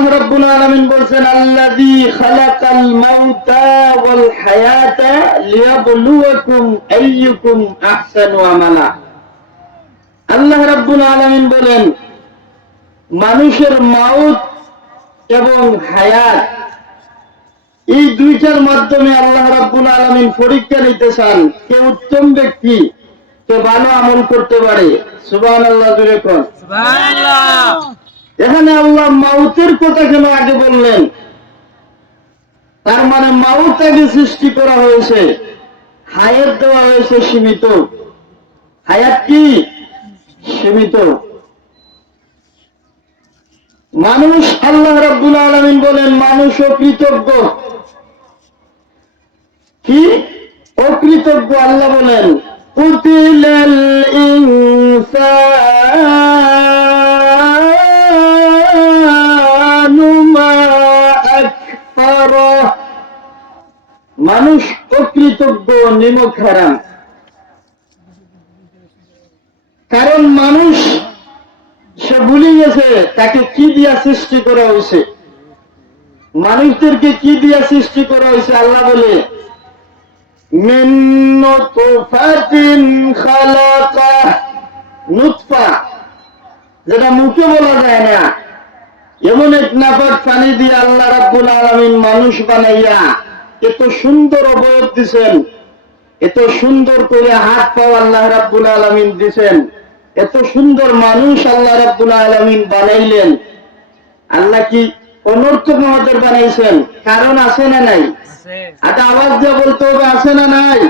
আল্লাহ রাব্বুল আলামিন বলেন আল্লাযী খালাকাল মাউতা ওয়াল হায়াতা লিয়াবলুয়াকুম আইয়ুকুম আহসানু আমালা। আল্লাহ রাব্বুল আলামিন বলেন মানুষের মাউত এবং হায়াত এই দুইটার মাধ্যমে আল্লাহ রাব্বুল আলামিন পরীক্ষা নিতে চান কে উত্তম ব্যক্তি, কে ভালো আমল করতে পারে। সুবহানাল্লাহ, জোরে কোন সুবহানাল্লাহ। এখানে আল্লাহ মাউতের কথা কেন আগে বললেন? তার মানে মাউত আগে সৃষ্টি করা হয়েছে, হায়াত দেওয়া হয়েছে সীমিত। হায়াত কি? সীমিত। মানুষ, আল্লাহ রাব্বুল আলামিন বলেন মানুষ অকৃতজ্ঞ। কি অকৃতজ্ঞ? আল্লাহ বলেন কুতিলাল ইনসানু মা আকফারা। মানুষ অকৃতজ্ঞ, নিমক হারাম। কারণ মানুষ সে ভুলে গেছে তাকে কি দিয়া সৃষ্টি করা হয়েছে, মানুষদেরকে কি দিয়া সৃষ্টি করা হয়েছে। আল্লাহ বলে মিন নুতফাতিন খালাকাহ, নুতফা যেটা মুখে বলা যায় না, এমন এক নাপাক পানি দিয়ে আল্লাহ রাব্বুল আলামিন মানুষ বানাইয়া এত সুন্দর অবয়ব দিছেন, এত সুন্দর করে হাত পাও আল্লাহ রাব্বুল আলামিন দিছেন, এত সুন্দর মানুষ আল্লাহ রাব্বুল আলামিন বানাইলেন। আল্লাহ কি অনর্থক আমাদের বানাইছেন? কারণ আছে না নাই? আচ্ছা আওয়াজ দিয়ে বলতে হবে, আছে না নাই?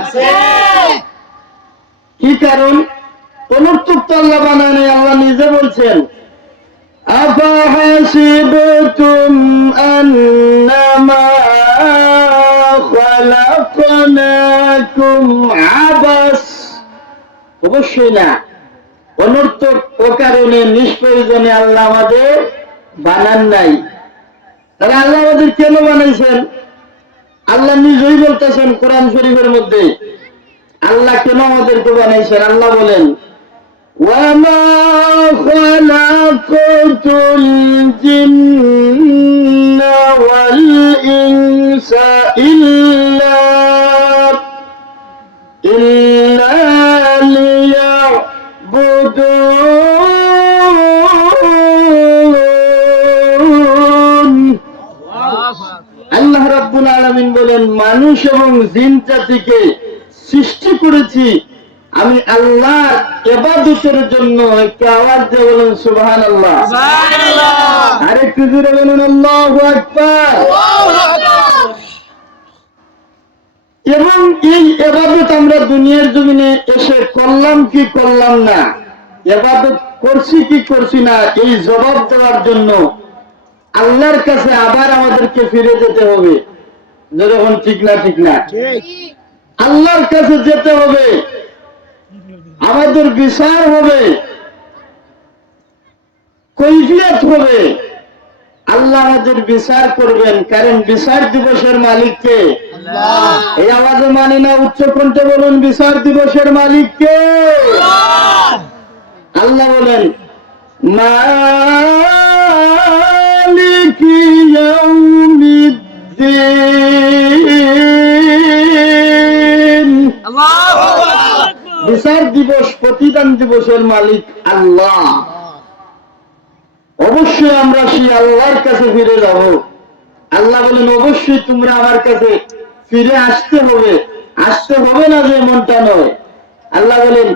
কি কারণ? অনর্থক তো আল্লাহ বানায় নাই। আল্লাহ নিজে বলছেন আফাহাসিবতুম আন্নামা খালাকনাকুম আবাস। অবশ্যই না, অনর্থক অকারণে নিষ্প্রয়োজনে আল্লাহ আমাদের বানান নাই। তাহলে আল্লাহ আমাদের কেন বানাইছেন? আল্লাহ নিজেই বলতেছেন কোরআন শরীফের মধ্যে আল্লাহ কেন আমাদেরকে বানাইছেন। আল্লাহ বলেন ওয়ামা খালাকাতুল জিন্না ওয়াল ইনসা ইল্লা লিয়াবুদুন। আল্লাহ রাব্বুল আলামিন বলেন মানুষ এবং জিন জাতিকে সৃষ্টি করেছি আমি আল্লাহ ইবাদতের জন্য। একটু আওয়াজ দিয়ে বলেন সুবহানাল্লাহ, সুবহানাল্লাহ। আরেকটু জোরে বলেন আল্লাহু আকবার। এবং এই ইবাদত আমরা দুনিয়ার জমিনে এসে করলাম কি করলাম না, ইবাদত করছি কি করছি না, এই জবাব দেওয়ার জন্য আল্লাহর কাছে আবার আমাদেরকে ফিরে যেতে হবে। যখন ঠিক না, ঠিক না, আল্লাহর কাছে যেতে হবে, আমাদের বিচার হবে, কৈফিয়ত হবে। আল্লাহ আমাদের বিচার করবেন, কারণ বিচার দিবসের মালিক কে? আল্লাহ। এই আওয়াজে মানি না, উচ্চ কণ্ঠে বলুন বিচার দিবসের মালিক কে? আল্লাহ বলেন মালিকি ইয়াউমিদ্দিন। বিচার দিবস, প্রতিদান দিবসের মালিক আল্লাহ। অবশ্যই আমরা সেই আল্লাহর কাছে ফিরে যাব। আল্লাহ বলেন অবশ্যই তোমরা আমার কাছে ফিরে আসতে হবে। আসতে হবে না যে মনটা নয়। আল্লাহ বলেন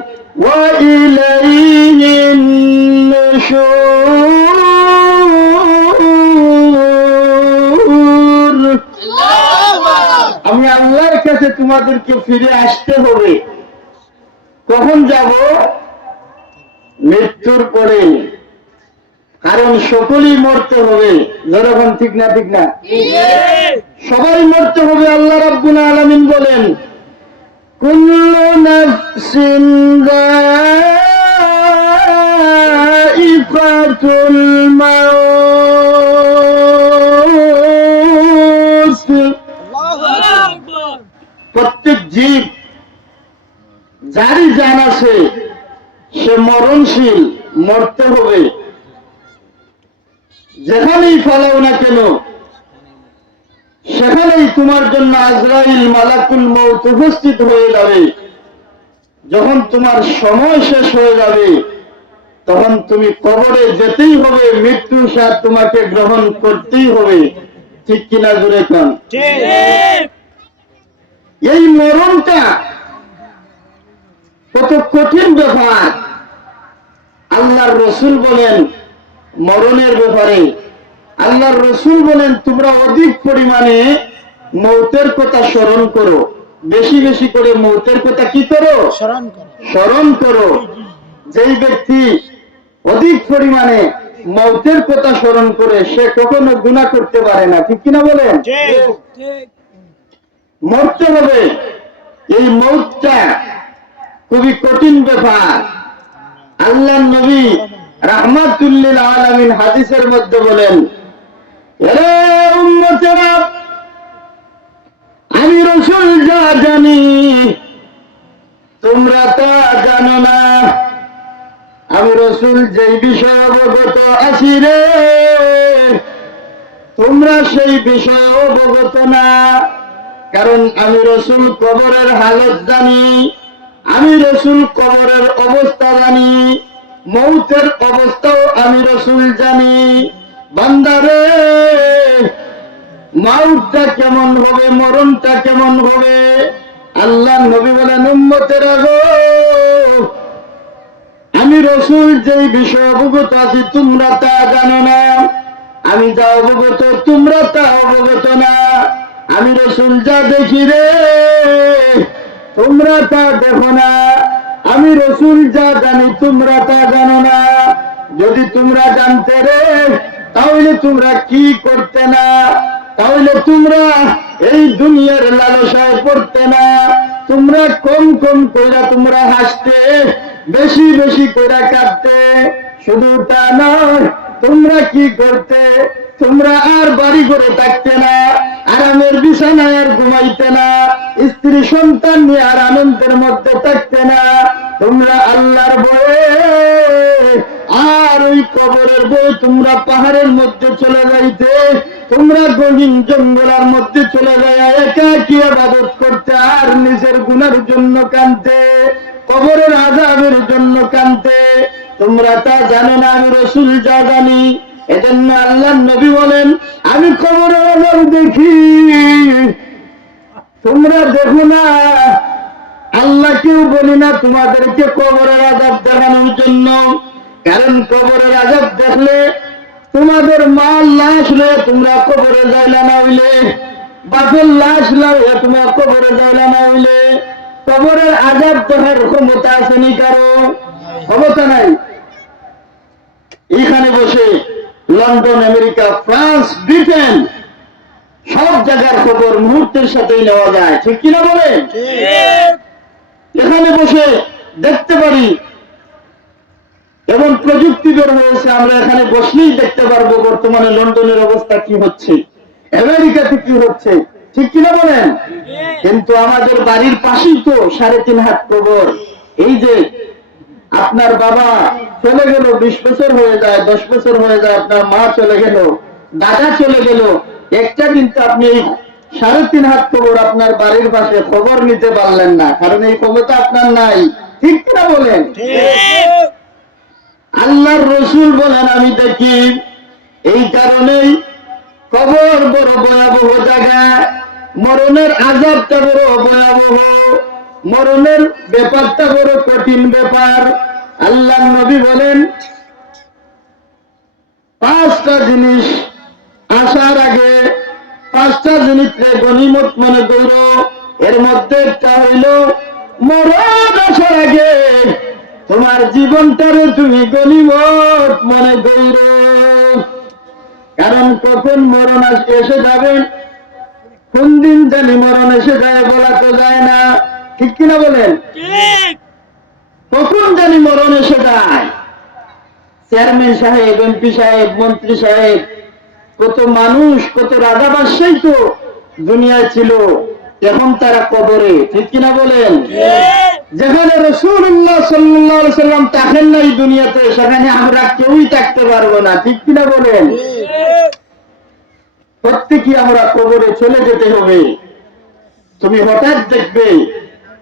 ওয়া ইলাইহিন নুশুর। আমি আল্লাহর কাছে তোমাদেরকে ফিরে আসতে হবে। কখন যাব? মৃত্যুর পরে। কারণ সকলেই মরতে হবে। যখন ঠিক না, ঠিক না, সবাই মরতে হবে। আল্লাহ রাব্বুল আলামিন বলেন কুল্লু নাফসিন যায়িকাতুল মাউত। প্রত্যেক জীব যারই জান আছে সে মরণশীল, মরতে হবে। যেখানেই যেখানেই ফলাও না কেন সেখানেই তোমার জন্য আজরাইল মালাকুল মউত উপস্থিত হয়ে যাবে। যখন তোমার সময় শেষ হয়ে যাবে তখন তুমি কবরে যেতেই হবে, মৃত্যু স্বাদ তোমাকে গ্রহণ করতেই হবে। ঠিক কিনা জোরে কান? এই মরণটা কত কঠিন ব্যাপার। আল্লাহর রসুল বলেন মরণের ব্যাপারে, আল্লাহর রসুল বলেন তোমরা অধিক পরিমাণে মৌতের কথা স্মরণ করো, বেশি বেশি করে মৌতের কথা কি করো? স্মরণ করো। যেই ব্যক্তি অধিক পরিমাণে মৌতের কথা স্মরণ করে সে কখনো গুনাহ করতে পারে না। ঠিক কিনা বলেন? মরতে হবে। এই মৌতটা খুবই কঠিন ব্যাপার। আল্লাহ নবী রাহমাতুল্লিল আলামিন হাদিসের মধ্যে বলেন, এরে উম্মতেরা, আমি রাসূল যা জানি তোমরা তা জানো না। আমি রাসূল যেই বিষয়ে অবগত আছি রে, তোমরা সেই বিষয়ে অবগত না। কারণ আমি রাসূল কবরের হালত জানি, আমি রাসূল কবরের অবস্থা জানি, মৌতের অবস্থাও আমি রাসূল জানি। বান্দারে, মৌতটা কেমন হবে, মরণটা কেমন হবে, আল্লাহ নবী বলেন উম্মতেরা গো, আমি রাসূল যেই বিষয়ে অবগত আছি তোমরা তা জানো না। আমি যা অবগত তোমরা তা অবগত না। আমি রাসূল যা দেখি রে, তোমরা তা দেখো না। আমি রাসূল যা জানি তোমরা তা জানো না। যদি তোমরা জানতে রে তাহলে তোমরা কি করতে না? তাহলে তোমরা এই দুনিয়ার লালসায় পড়তে না। তোমরা কম কম কইরা তোমরা হাসতে, বেশি বেশি কইরা কাঁদতে। শুধু তা নয়, তোমরা কি করতে? তোমরা আর বাড়ি করে থাকতে না, আরামের বিছানায় আর ঘুমাইতে না, স্ত্রী সন্তান নিয়ে আর আনন্দের মধ্যে থাকতে না। তোমরা আল্লাহর ভয়ে আর ওই কবরের ভয়ে তোমরা পাহাড়ের মধ্যে চলে যাইতে, তোমরা গহীন জঙ্গলের মধ্যে চলে যায় একাকী ইবাদত করতে, আর নিজের গুনার জন্য কাঁদতে, কবরের আযাবের জন্য কাঁদতে। তোমরা তা জানো না, আমি রাসূল যা জানি। এজন্য আল্লাহর নবী বলেন আমি কবরের আযাব দেখি, তোমরা দেখো না। আল্লাহকেও বলি না তোমাদেরকে কবরের আযাব দেখানোর জন্য, কারণ কবরের আযাব দেখলে তোমাদের মা লাশ লয়ে তোমরা কবরে যাইলা না হইলে, বাপের লাশ লয়ে তোমরা কবরে যাইলা না হইলে, কবরের আযাব দেখার ক্ষমতা আছে নি কারো? ক্ষমতা নাই। এখানে বসে লন্ডন, আমেরিকা, ফ্রান্স, ব্রিটেন সব জায়গার খবর মুহূর্তের সাথেই নেওয়া যায়। ঠিক কিনা বলেন? এখানে বসে দেখতে পারি, এবং প্রযুক্তি বের হয়েছে, আমরা এখানে বসলেই দেখতে পারবো বর্তমানে লন্ডনের অবস্থা কি হচ্ছে, আমেরিকাতে কি হচ্ছে। ঠিক কিনা বলেন? কিন্তু আমাদের বাড়ির পাশেই তো 3.5 হাত কবর। এই যে আপনার বাবা চলে গেল, 20 বছর হয়ে যায়, 10 বছর হয়ে যায়, আপনার মা চলে গেল, দাদা চলে গেল, একটা কিন্তু আপনি এই 3.5 হাত কবর আপনার বাড়ির পাশে খবর নিতে পারলেন না, কারণ এই ক্ষমতা আপনার নাই। ঠিক কিনা বলেন? আল্লাহর রাসূল বলেন আমি দেখি। এই কারণেই কবর বড় ভয়াবহ জায়গা, মরণের আযাবটা বড় ভয়াবহ, মরণের ব্যাপারটা বড় কঠিন ব্যাপার। আল্লাহর নবী বলেন 5টা জিনিস আসার আগে 5টা জিনিসকে গনিমত মনে করো। এর মধ্যে একটা হইল মরণ আসার আগে তোমার জীবনটারে তুমি গনিমত মনে করো, কারণ কখন মরণ এসে যাবে, কোন দিন জানি মরণ এসে যায় বলা তো যায় না। ঠিক কিনা বলেন? কখন জানি মরণ এসে যায়। চেয়ারম্যান সাহেব, এমপি সাহেব, মন্ত্রী সাহেব, কত মানুষ, কত রাজা বাদশাহী তো দুনিয়ায় ছিল, এখন তারা কবরে। ঠিক কিনা বলেন? যেখানে রাসূলুল্লাহ সাল্লাল্লাহু আলাইহি সাল্লাম থাকেন না এই দুনিয়াতে, সেখানে আমরা কেউই থাকতে পারবো না। ঠিক কিনা বলেন? প্রত্যেকই আমরা কবরে চলে যেতে হবে। তুমি হঠাৎ দেখবে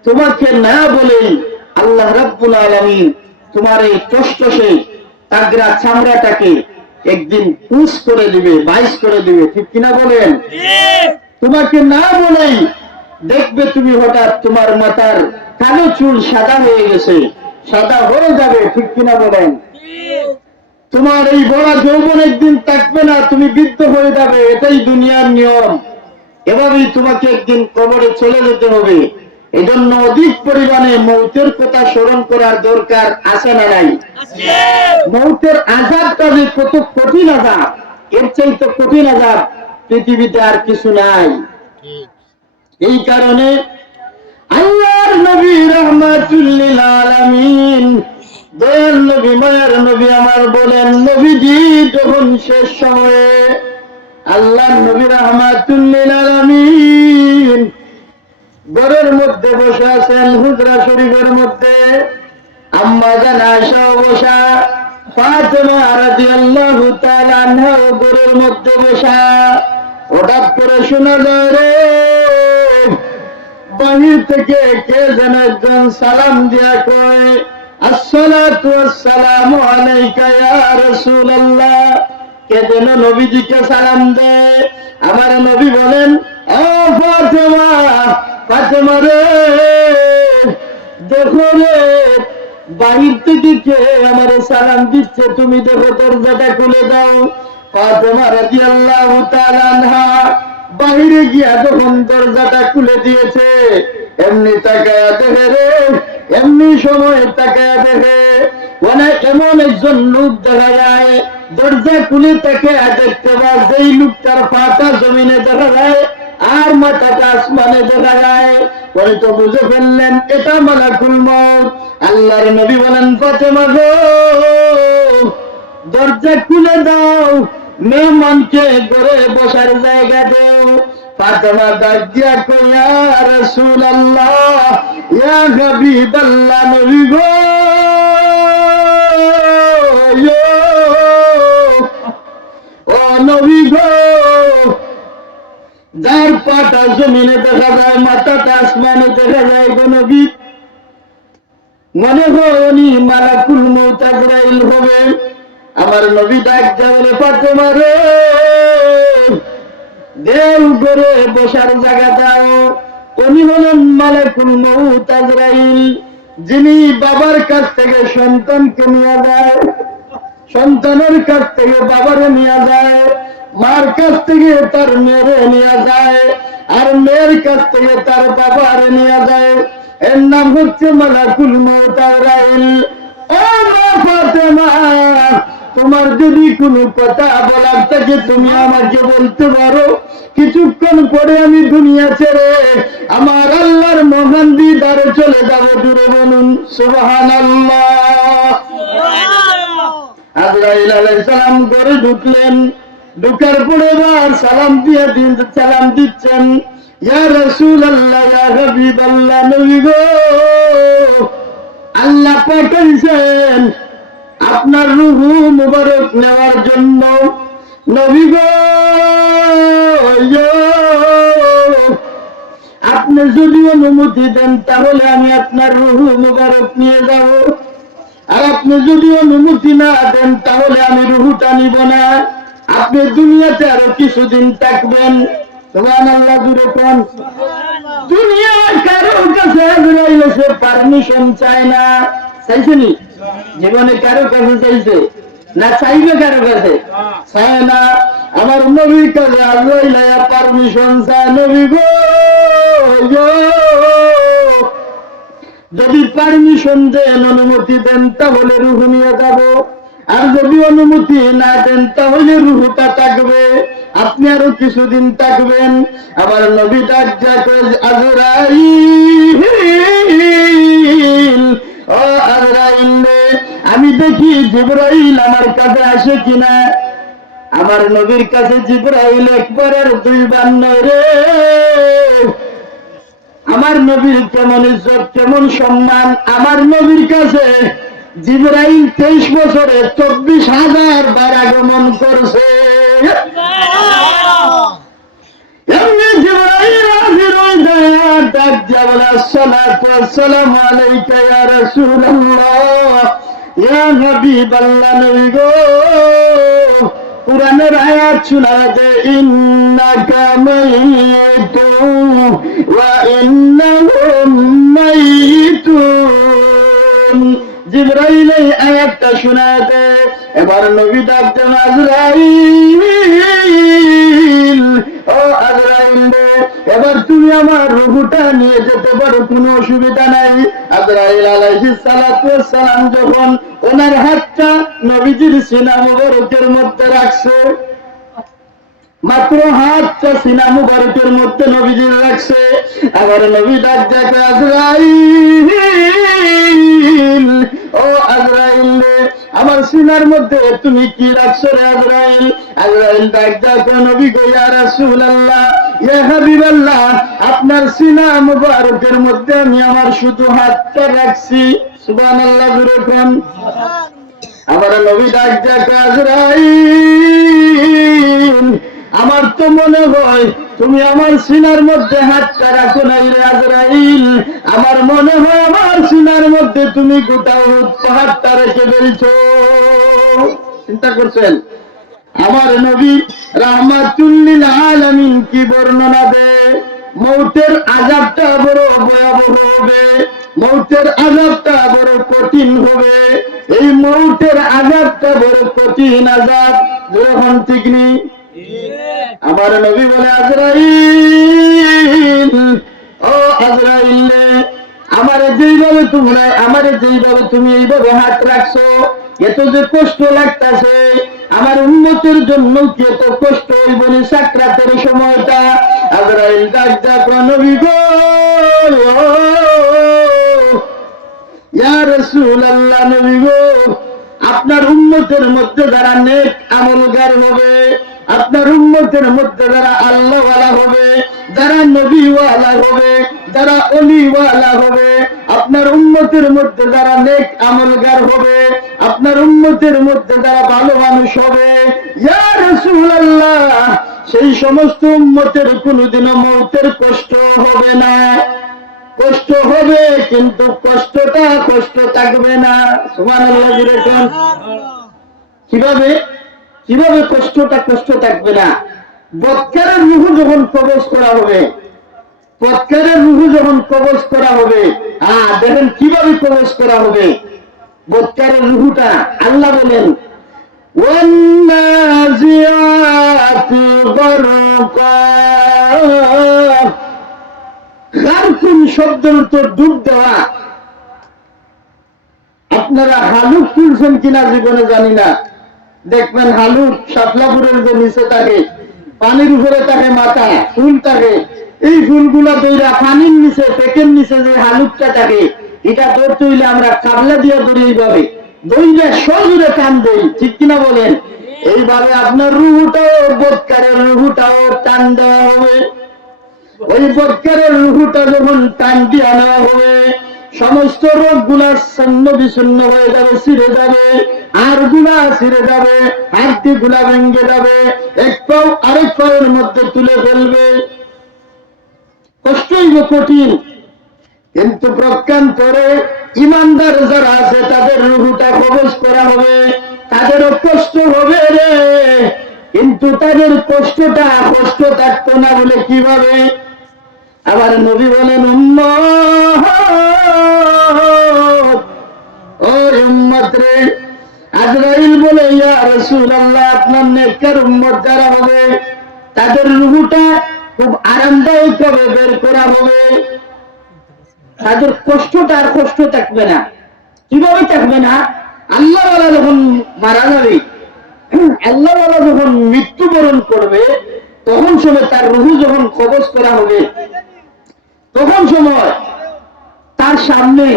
তোমাকে না বলেই আল্লাহ রাব্বুল আলামিন তোমার এই টসটসে তাগড়া চামড়াটাকে একদিন পুষ করে দিবে, বাইশ করে দিবে, ঠিক কিনা বলেন? তোমাকে না বলেই দেখবে তুমি হঠাৎ তোমার মাথার কালো চুল সাদা হয়ে গেছে, সাদা হয়ে যাবে, ঠিক কিনা বলেন? তোমার এই বড় যৌবন একদিন থাকবে না, তুমি বৃদ্ধ হয়ে যাবে, এটাই দুনিয়ার নিয়ম। এভাবেই তোমাকে একদিন কবরে চলে যেতে হবে। এই জন্য অধিক পরিমাণে মৌতের কথা স্মরণ করার দরকার আছে না নাই? মৌতের আযাবটা যে কত কঠিন আযাব, এর চাইতে কঠিন আযাব পৃথিবীতে আর কিছু নাই। এই কারণে আল্লাহর নবী রাহমাতুল লিল আলামিন, দয়াল নবী, মায়ার নবী আমার বলেন, নবীজি যখন শেষ সময়ে আল্লাহর নবী রাহমাতুল লিল আলামিন ঘরের মধ্যে বসে আছেন, হুজরা শরীফের মধ্যে, আম্মা জান আয়েশা বসা, ফাতেমা রাদিয়াল্লাহু তাআলা আনহা ঘরের মধ্যে বসা। হঠাৎ করে শোনা যায় রে, বাহির থেকে কে যেন একজন সালাম দিয়া কয়, আসসালাতু ওয়াসসালামু আলাইকা ইয়া রাসূলুল্লাহ। কে যেন নবীজিকে সালাম দেয়। আমার নবী বলেন, ও ফাতেমা, ফাতেমা রে, দেখো রে, বাহির থেকে কে আমার সালাম দিচ্ছে, তুমি দেখো, দরজাটা খুলে দাও। ফাতেমা রাদিয়াল্লাহু তাআলা আনহা বাহিরে গিয়া যখন দরজাটা খুলে দিয়েছে, এমনি তাকায়া দেখে রে, এমনি সময় তাকায়া দেখে অনেক এমন একজন লোক দেখা যায়, দরজা খুলে তাকায়া দেখতে পায় যেই লোকটার পাটা জমিনে দেখা যায় আর মাথাটা আসমানে দেখা যায়। পরে তো বুঝে ফেললেন এটা মালাকুল মউত। আল্লাহর নবী বলেন, ফাতেমা গো, দরজা খুলে দাও, মেহমানকে ঘরে বসার জায়গা দাও। ফাতেমা ডাক দিয়া কই, ইয়া রাসূলুল্লাহ, ইয়া হাবিবাল্লাহ, নবী গো, ও নবী গো, যার পাটা জমিনে দেখা যায়, মাথাটা আসমানে দেখা যায় গো নবী, মনে হয় উনি মালাকুল মউত আজরাইল হবে। আমার নবী ডাক দিয়া বলে, ফাতেমা রে, দেও ঘরে বসার জায়গা দাও। উনি হলেন মালাকুল মউত আজরাইল, যিনি বাবার কাছ থেকে সন্তানকে নিয়ে যায়, সন্তানের কাছ থেকে বাবারে নিয়ে যায়, মার কাছ থেকে তার মেয়েরে নিয়ে যায়, আর মেয়ের কাছ থেকে তার বাবারে নিয়ে যায়। এর নাম হচ্ছে মালাকুল মউত আজরাইল। ও মা ফাতেমা, তোমার যদি কোনো কথা বলার থাকে তুমি আমাকে বলতে পারো, কিছুক্ষণ পরে আমি দুনিয়া ছেড়ে আমার আল্লাহর মহান দিদারে চলে যাব। দূরে বলুন সুবহানাল্লাহ। আজরাইল আলাইহিস সালাম ঘরে ঢুকলেন, ঢুকার পরে বার সালাম দিয়ে সালাম দিচ্ছেন, ইয়া রাসূলুল্লাহ, ইয়া হাবিবাল্লাহ, নবী গো, আল্লাহ পাঠাইছেন আপনার রূহ মুবারক নেওয়ার জন্য। নবী গো, আপনি যদি অনুমতি দেন তাহলে আমি আপনার রূহ মুবারক নিয়ে যাব, আর আপনি যদি অনুমতি না দেন তাহলে আমি রূহটা নিব না। আপনি দুনিয়াতে আরো কিছুদিন থাকবেন। সুবহানাল্লাহ, জুড়ে কোন। দুনিয়ার কারো কাছে আজরাইল এসে পারমিশন চায় না, চাইছেনি? জীবনে কারো কাছে চাইছে না? চাইবে কারো কাছে? চায় না। আমার নবীর কাছে আজরাইল পারমিশন চায়, নবী গো, যদি পারমিশন দেন, অনুমতি দেন, তাহলে রূহ নিয়ে যাব, আর যদি অনুমতি না দেন তাহলে রূহটা থাকবে, আপনি আরো কিছুদিন থাকবেন। আমার নবী ডাক দিয়া কয়, আজরাইল, ও আজরাইল, আমি দেখি জিবরাইল আমার কাছে আসে কিনা। আমার নবীর কাছে জিবরাইল একবার আর দুইবার নয় রে। আমার নবীর কেমন ইজ্জত, কেমন সম্মান। আমার নবীর কাছে জিবরাইল 23 বছরে 24,000 বার আগমন করছে। দিয়া বলে আসসালাতু ওয়াসসালামু আলাইকা ইয়া রাসূলুল্লাহ ইয়া হাবিবাল্লাহ নবী গো কুরআনের আয়াত শোনাতে ইন্নাকা মাইতুন ওয়া ইন্নাহুম মাইতুন জিবরাইল এই আয়াতটা শোনাতে এবার নবী ডাকতেন আজরাইল ও আজরাইল এবার তুমি আমার রূহটা নিয়ে যেতে পারো, কোনো অসুবিধা নাই। আজরাইল আলাইহিস সালাতু ওয়াস সালাম যখন ওনার হাতটা নবীজির সিনা মুবারকের মধ্যে রাখছে, মাত্র হাতটা সিনা মুবারকের মধ্যে নবীজির রাখছে, আবার নবী ডাক দেখে আজরাইল ও আজরাইল আমার সিনার মধ্যে তুমি কি রাখছো রে আজরাইল? আজরাইল ডাক দেখো নবী গো ইয়া রাসূলুল্লাহ ইয়া হাবিবাল্লাহ আপনার সিনা মুবারকের মধ্যে আমি আমার শুধু হাতটা রাখছি। সুবহানাল্লাহ জোরে কোন। আবার নবী ডাক দেখো আজরাইল আমার তো মনে হয় তুমি আমার সিনার মধ্যে হাতটা রাখো নাই রে আজরাইল, আমার মনে হয় আমার সিনার মধ্যে তুমি গোটা পাহাড়টা রেখে ফেলছো। চিন্তা করছেন আমার নবী রাহমাতুল লিল আলামিন কি বর্ণনা দেয়, মৌতের আযাবটা বড় ভয়াবহ হবে, মৌতের আযাবটা বড় কঠিন হবে, এই মৌতের আযাবটা বড় কঠিন আযাব। যখন ঠিক নেই আমার নবী বলে আজরাইল ও আজরাইল আমারে যেইভাবে তুমি এইভাবে হাত রাখছো এত যে কষ্ট লাগতাছে আমার উম্মতের জন্য কি এত কষ্ট হইব না সাকরাতের সময়টা? আজরাইল ডাক দেখো নবী গো ইয়া রাসূলুল্লাহ নবী গো আপনার উম্মতের মধ্যে যারা নেক আমলগার হবে, আপনার উম্মতের মধ্যে যারা আল্লাহওয়ালা হবে, যারা নবীওয়ালা হবে, যারা ওলিওয়ালা হবে, আপনার উম্মতের মধ্যে যারা নেক আমলগার হবে, আপনার উম্মতের মধ্যে যারা ভালো মানুষ হবে, ইয়া রাসূলুল্লাহ সেই সমস্ত উম্মতের কোনোদিনও মওতের কষ্ট হবে না। কষ্ট হবে কিন্তু কষ্ট থাকবে না। সুবহানাল্লাহ জোরে কোন। কিভাবে কিভাবে কষ্ট থাকবে না? বৎকারের রূহ যখন কবজ করা হবে, বৎকারের রূহ যখন কবজ করা হবে, দেখেন কিভাবে কবজ করা হবে বৎকারের রূহটা। আল্লাহ বলেন ওয়ান্নাজিআতি গরকা, গারকুন শব্দের উত্তর ডুব দেওয়া। আপনারা হালুক তুলছেন কিনা জীবনে জানি না, দেখবেন হালুক শাপলাপুরের যে নিচে থাকে, পানির উপরে থাকে মাথা, ফুল থাকে, এই ফুলগুলা দইরা পানির নিচে পেটের নিচে যে হালুকটা থাকে এটা ধরতে হইলে আমরা কাবলা দিয়ে ধরি, এইভাবে দইরা সজুরে টান দেই, ঠিক কিনা বলেন? এইভাবে আপনার রুহুটাও বৎকারের রুহুটাও টান দেওয়া হবে। ওই বৎকারের রুহুটা যখন টান দিয়ে আনা হবে সমস্ত রোগ গুলা ছন্ন বিচ্ছিন্ন হয়ে যাবে, ছিঁড়ে যাবে, আর গুলা ছিঁড়ে যাবে, হাড্ডি গুলা ভেঙে যাবে, এক পাও আরেক পায়ের মধ্যে তুলে ফেলবে। কষ্টই কঠিন, কিন্তু প্রজ্ঞান্তরে ইমানদার যারা আছে তাদের রুহুটা কবজ করা হবে, তাদেরও কষ্ট হবে রে, কিন্তু তাদের কষ্ট থাকতো না বলে কিভাবে? আবার নবী বলেন উম্মত ও উম্মত রে, আজরাইল বলে ইয়া রাসূলুল্লাহ আপনার নেককার উম্মত যারা হবে তাদের রূহটা খুব আরামদায়ক ভাবে বের করা হবে, তাদের কষ্ট থাকবে না। কিভাবে থাকবে না? আল্লাহওয়ালা যখন মারা যাবে, আল্লাহওয়ালা যখন মৃত্যুবরণ করবে তখন সময় তার রূহ যখন কবজ করা হবে তখন সময় তার সামনে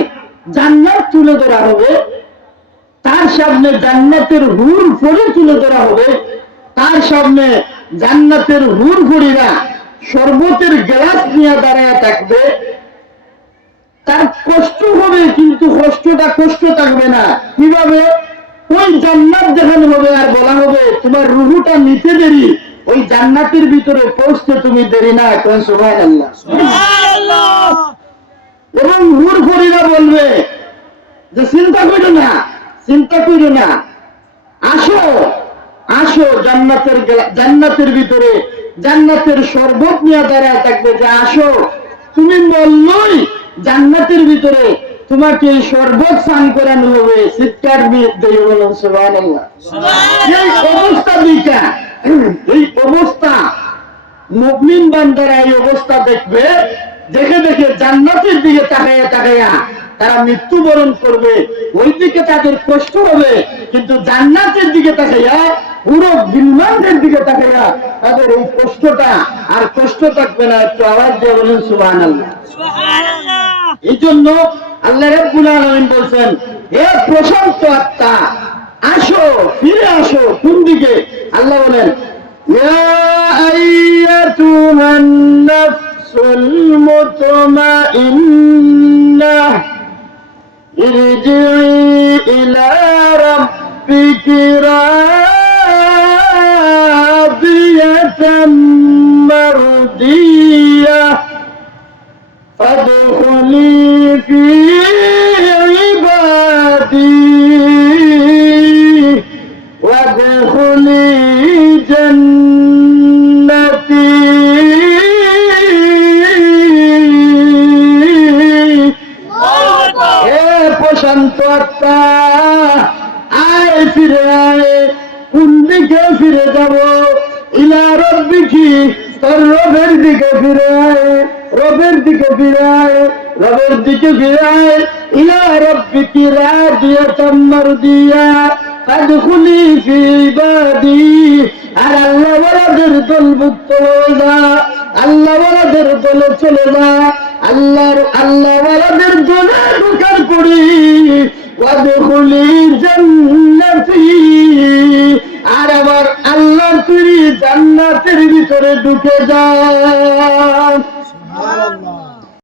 জান্নাত তুলে ধরা হবে, তার সামনে জান্নাতের হুর ফড়ি তুলে ধরা হবে, তার সামনে জান্নাতের হুর ফড়িরা শরবতের গ্লাস নিয়ে দাঁড়ায় থাকবে। তার কষ্ট হবে কিন্তু কষ্ট থাকবে না। কিভাবে? ওই জান্নাত দেখানো হবে আর বলা হবে তোমার রুহুটা নিতে দেরি, ওই জান্নাতের ভিতরে পৌঁছতে তুমি দেরি না। সুবহানাল্লাহ। এবং হুরফরিরা বলবে যে চিন্তা করো না, চিন্তা করো না, আসো আসো জান্নাতের ভিতরে জান্নাতের শরবত নিয়ে দাঁড়ায় থাকবে যে আসো, তুমি বললই জান্নাতের ভিতরে তোমাকে এই শরবত পান করানো হবে। চিৎকার দিয়ে বলুন সুবহানাল্লাহ। এই অবস্থা দুইটা, এই অবস্থা মুমিন বান্দারা এই অবস্থা দেখবে, দেখে দেখে জান্নাতের দিকে তাকাইয়া তাকাইয়া তারা মৃত্যুবরণ করবে। ওই দিকে তাদের কষ্ট হবে, কিন্তু জান্নাতের দিকে তাকাইয়া পুরো গিলমানদের দিকে তাকাইয়া তাদের এই কষ্টটা আর কষ্ট থাকবে না। একটু আওয়াজ দিয়ে বলেন সুবহানাল্লাহ। এই জন্য আল্লাহ রাব্বুল আলামিন বলছেন, হে প্রশান্ত আত্মা, আসো, ফিরে আসো। কোন দিকে? আল্লাহ বলেন, ইয়া আইয়াতুহান নাফসুল মুতমাইন্নাহ ইরজিই ইলা রাব্বিকি রাদিয়াতাম মারদিয়াহ ফাদখুলি ফি ইবাদি ওয়াদখুলি জান্নাতি। হে প্রশান্ত আত্মা, আয়, ফিরে আয়। কোন দিকে ফিরে যাব? ইলা রাব্বিকি, তোর রবের দিকে ফিরে আয়, রবের দিকে ফিরে আয়, রবের দিকে ফিরে আয়। ইলা রাব্বিকি রাদিয়াতাম মারদিয়া ফাদখুলি ফি ইবাদি। আর আল্লাহ ওয়ালাদের দলভুক্ত হয়ে যা, আল্লাহ ওয়ালাদের দলে চলে যা, আল্লাহ ওয়ালাদের দলে ঢোকার করি। ওয়াদখুলি জান্নাতি, আর আবার আল্লাহর তৈরি জান্নাতের ভিতরে ঢুকে যা।